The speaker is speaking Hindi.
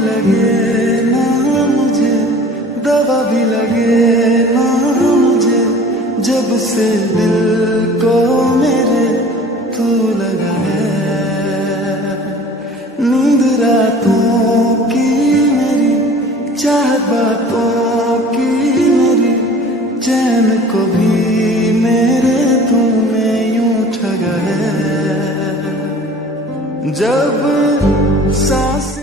लगे ना मुझे, दवा भी लगे ना मुझे, जब से दिल को मेरे तू लगा है। नींद रातों की मेरी, चाहत बातों की मेरी, चैन को भी मेरे तूने यूं ठगा है। जब सांस